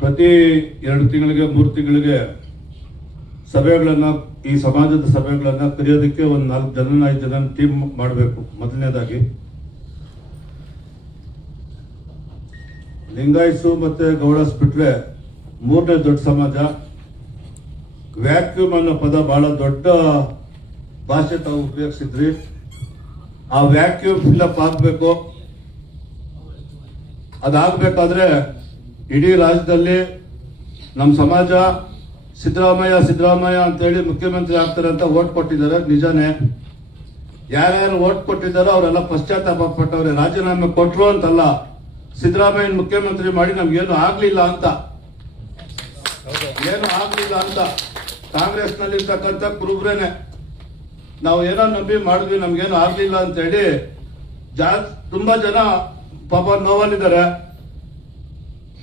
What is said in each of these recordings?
ಪ್ರತಿ 2 ತಿಂಗಳಿಗೆ 3 ತಿಂಗಳಿಗೆ ಸಭೆಗಳನ್ನ, ಈ ಸಮಾಜದ ಸಭೆಗಳನ್ನ ಕರೆಯೋದಕ್ಕೆ ಒಂದು 4 ಜನ 5 ಜನ ಟೀಮ್ ಮಾಡಬೇಕು. ಮೊದಲನೇದಾಗಿ ಲಿಂಗಾಯತ್ಸು ಮತ್ತೆ ಗೌಡಸ್ ಬಿಟ್ರೆ ಮೂರನೇ ದೊಡ್ಡ ಸಮಾಜ. ವ್ಯಾಕ್ಯೂಮ್ ಅನ್ನೋ ಪದ ಬಹಳ ದೊಡ್ಡ ಭಾಷೆ ತಾವು ಉಪಯೋಗಿಸಿದ್ರಿ. ಆ ವ್ಯಾಕ್ಯೂಮ್ ಫಿಲ್ಅಪ್ ಆಗ್ಬೇಕು. ಅದಾಗಬೇಕಾದ್ರೆ ಇಡೀ ರಾಜ್ಯದಲ್ಲಿ ನಮ್ಮ ಸಮಾಜ ಸಿದ್ದರಾಮಯ್ಯ ಅಂತೇಳಿ ಮುಖ್ಯಮಂತ್ರಿ ಆಗ್ತಾರೆ ಅಂತ ಓಟ್ ಕೊಟ್ಟಿದ್ದಾರೆ, ನಿಜಾನೇ. ಯಾರ್ಯಾರು ಓಟ್ ಕೊಟ್ಟಿದ್ದಾರೋ ಅವರೆಲ್ಲ ಪಶ್ಚಾತ್ತಾಪ ಪಟ್ಟವ್ರೆ. ರಾಜೀನಾಮೆ ಕೊಟ್ರು ಅಂತಲ್ಲ, ಸಿದ್ದರಾಮಯ್ಯನ ಮುಖ್ಯಮಂತ್ರಿ ಮಾಡಿ ನಮ್ಗೇನು ಆಗ್ಲಿಲ್ಲ ಅಂತ, ಕಾಂಗ್ರೆಸ್ ನಲ್ಲಿರ್ತಕ್ಕಂಥ ಕುರುಬ್ರೇನೆ ನಾವು ಏನೋ ನಂಬಿ ಮಾಡಿದ್ವಿ, ನಮ್ಗೇನು ಆಗ್ಲಿಲ್ಲ ಅಂತ ಹೇಳಿ ತುಂಬಾ ಜನ ಪಾಪ ನೋವಲ್ಲಿದ್ದಾರೆ.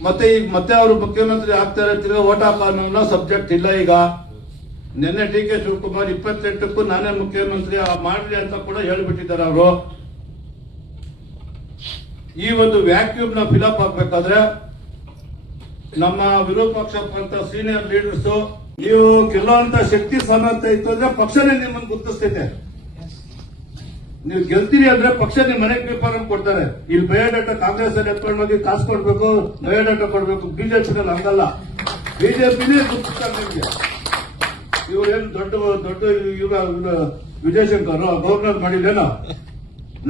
ಮತ್ತೆ ಈಗ ಮತ್ತೆ ಅವರು ಮುಖ್ಯಮಂತ್ರಿ ಆಗ್ತಾರೆ, ತಿರ್ಗಾ ಓಟ್ ಹಾಕೋ ಅನ್ನೋ ಸಬ್ಜೆಕ್ಟ್ ಇಲ್ಲ. ಈಗ ನಿನ್ನೆ ಡಿ.ಕೆ. ಶಿವಕುಮಾರ್ 28ಕ್ಕೂ ನಾನೇ ಮುಖ್ಯಮಂತ್ರಿ ಮಾಡ್ಲಿ ಅಂತ ಕೂಡ ಹೇಳ್ಬಿಟ್ಟಿದ್ದಾರೆ ಅವರು. ಈ ಒಂದು ವ್ಯಾಕ್ಯೂಮ್ ನ ಫಿಲಪ್ ಆಗ್ಬೇಕಾದ್ರೆ ನಮ್ಮ ವಿರೋಧ ಪಕ್ಷ ಅಂತ ಸೀನಿಯರ್ ಲೀಡರ್ಸ್, ನೀವು ಗೆಲ್ಲುವಂತ ಶಕ್ತಿ ಸಾಮರ್ಥ್ಯ ಇತ್ತು ಅಂದ್ರೆ ಪಕ್ಷನೇ ನಿಮ್ಮನ್ನು ಗುರುತಿಸ್ತೈತೆ. ನೀವು ಗೆಲ್ತೀರಿ ಅಂದ್ರೆ ಪಕ್ಷ ನಿಮ್ ಮನೆಗೆ ಪೇಪರ್ ಕೊಡ್ತಾರೆ. ಇಲ್ಲಿ ಬಯೋಡಾಟಾ ಕಾಂಗ್ರೆಸ್ ಅಲ್ಲಿ ಎತ್ಕೊಂಡು ಹೋಗಿ ಕಾಸು ಕೊಡ್ಬೇಕು, ಬಯೋಡಾಟಾ ಕೊಡ್ಬೇಕು. ಬಿಜೆಪಿನಲ್ಲಿ ಹಂಗಲ್ಲ, ಬಿಜೆಪಿನೇ ಗುರುತಿಸ್ತಾರೆ ನಿಮ್ಗೆ. ಇವ್ರೇನು ದೊಡ್ಡ ವಿಜಯಶಂಕರ್ ಗವರ್ನರ್ ಮಾಡಿಲ್ಲೇನೋ,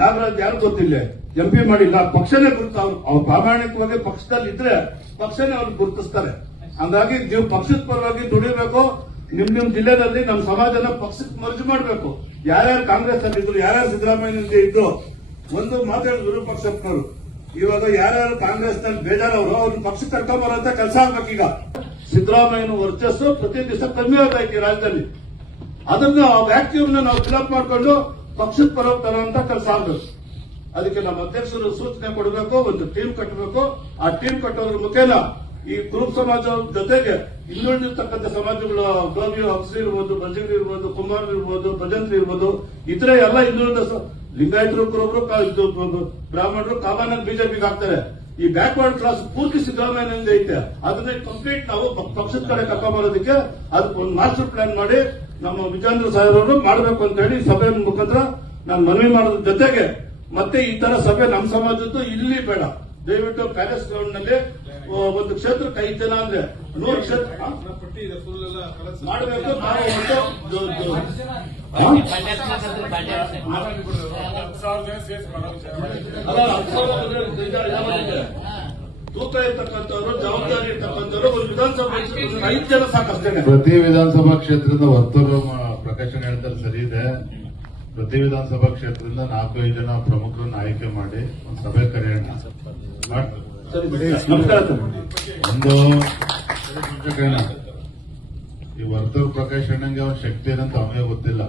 ನಾಗರಾಜ್ ಯಾರು ಗೊತ್ತಿಲ್ಲ, MP ಮಾಡಿಲ್ಲ, ಪಕ್ಷನೇ ಗುರುತ. ಅವ್ರು ಪ್ರಾಮಾಣಿಕವಾಗಿ ಪಕ್ಷದಲ್ಲಿ ಇದ್ರೆ ಪಕ್ಷನೇ ಅವ್ರಿಗೆ ಗುರುತಿಸ್ತಾರೆ. ಹಂಗಾಗಿ ನೀವು ಪಕ್ಷದ ಪರವಾಗಿ ದುಡಿಬೇಕು. ನಿಮ್ ಜಿಲ್ಲೆಯಲ್ಲಿ ನಮ್ಮ ಸಮಾಜನ ಪಕ್ಷಕ್ಕೆ ಮರ್ಜಿ ಮಾಡಬೇಕು. ಯಾರ್ಯಾರು ಕಾಂಗ್ರೆಸ್ ಅಲ್ಲಿ ಇದ್ರು, ಯಾರ್ಯಾರು ಸಿದ್ದರಾಮಯ್ಯನಿಂದ ಇದ್ರು, ಒಂದು ಮಾತಾಡಿದ್ರು ವಿರೋಧ ಪಕ್ಷದವರು. ಇವಾಗ ಯಾರ್ಯಾರು ಕಾಂಗ್ರೆಸ್ ನಲ್ಲಿ ಬೇಜಾರವರು ಅವ್ರನ್ನ ಪಕ್ಷಕ್ಕೆ ಕರ್ಕೊಂಬರಂತ ಕೆಲಸ ಆಗ್ಬೇಕೀಗ. ಸಿದ್ದರಾಮಯ್ಯನ ವರ್ಚಸ್ಸು ಪ್ರತಿ ದಿವಸ ಕಮ್ಮಿ ಆಗ್ತೈತಿ ರಾಜ್ಯದಲ್ಲಿ. ಅದನ್ನ ಆ ವ್ಯಾಕ್ಯೂಮ್ ನಾವು ಫಿಲಪ್ ಮಾಡ್ಕೊಂಡು ಪಕ್ಷದ ಪರವಾಗಿ ತರುವಂತ ಕೆಲಸ ಆಗ್ಬೇಕು. ಅದಕ್ಕೆ ನಮ್ಮ ಅಧ್ಯಕ್ಷರು ಸೂಚನೆ ಕೊಡಬೇಕು, ಒಂದು ಟೀಮ್ ಕಟ್ಟಬೇಕು. ಆ ಟೀಮ್ ಕಟ್ಟೋದ್ರ ಮುಖೇನ ಈ ಕುರುಬ ಸಮಾಜ ಜೊತೆಗೆ ಇನ್ನುಳಿದಿರ್ತಕ್ಕಂಥ ಸಮಾಜಗಳು, ಗೌರಿ ಅಕ್ಷರಿ ಇರ್ಬೋದು, ಬಜಂಗ್ರಿ ಇರ್ಬೋದು, ಕುಂಬಾರ ಇರ್ಬೋದು, ಭಜಂತ್ರಿ ಇರ್ಬೋದು, ಇತರೆ ಎಲ್ಲ ಇನ್ನುಳಿದ ಲಿಂಗಾಯತರು, ಕುರುಬರು, ಬ್ರಾಹ್ಮಣರು ಕಾಮನ್ ಬಿಜೆಪಿಗೆ ಹಾಕ್ತಾರೆ. ಈ ಬ್ಯಾಕ್ವರ್ಡ್ ಕ್ಲಾಸ್ ಪೂರ್ತಿ ಸಿದ್ದರಾಮಯ್ಯನಿಂದ ಐತೆ. ಅದನ್ನ ಕಂಪ್ಲೀಟ್ ನಾವು ಪಕ್ಷದ ಕಡೆ ಕರ್ಕೊಂಬರೋದಕ್ಕೆ ಅದಕ್ಕೆ ಒಂದು ಮಾಸ್ಟರ್ ಪ್ಲಾನ್ ಮಾಡಿ ನಮ್ಮ ವಿಜೇಂದ್ರ ಸಾಹೇಬರು ಮಾಡಬೇಕು ಅಂತ ಹೇಳಿ ಸಭೆ ಮುಖಾಂತರ ನಾನು ಮನವಿ ಮಾಡೋದ್ರ ಜೊತೆಗೆ, ಮತ್ತೆ ಈ ತರ ಸಭೆ ನಮ್ಮ ಸಮಾಜದ್ದು ಇಲ್ಲಿ ಬೇಡ. ದಯವಿಟ್ಟು ಪ್ಯಾಲೇಸ್ ಗ್ರೌಂಡ್ ನಲ್ಲಿ ಒಂದು ಕ್ಷೇತ್ರಕ್ಕೆ 5 ಜನ ಅಂದ್ರೆ 100 ಕ್ಷೇತ್ರ ಮಾಡಬೇಕು. ತೂಕ ಇರ್ತಕ್ಕಂಥವ್ರು, ಜವಾಬ್ದಾರಿ ಇರ್ತಕ್ಕಂಥವ್ರು ಒಂದು ವಿಧಾನಸಭಾ 5 ಜನ ಸಾಕಷ್ಟೇ. ಪ್ರತಿ ವಿಧಾನಸಭಾ ಕ್ಷೇತ್ರದ ವರ್ತೂರು ಪ್ರಕಾಶನ ಹೇಳ್ತಾರೆ ಸರಿ ಇದೆ. ಪ್ರತಿ ವಿಧಾನಸಭಾ ಕ್ಷೇತ್ರದಿಂದ 4-5 ಜನ ಪ್ರಮುಖರನ್ನ ಆಯ್ಕೆ ಮಾಡಿ ಒಂದು ಸಭೆ ಕರೆಯೋಣ. ಒಂದು ಈ ವರ್ತೂರು ಪ್ರಕಾಶ್ ಅಣ್ಣಂಗೆ ಅವನ ಶಕ್ತಿ ಏನಂತ ಅವನಿಗೆ ಗೊತ್ತಿಲ್ಲ.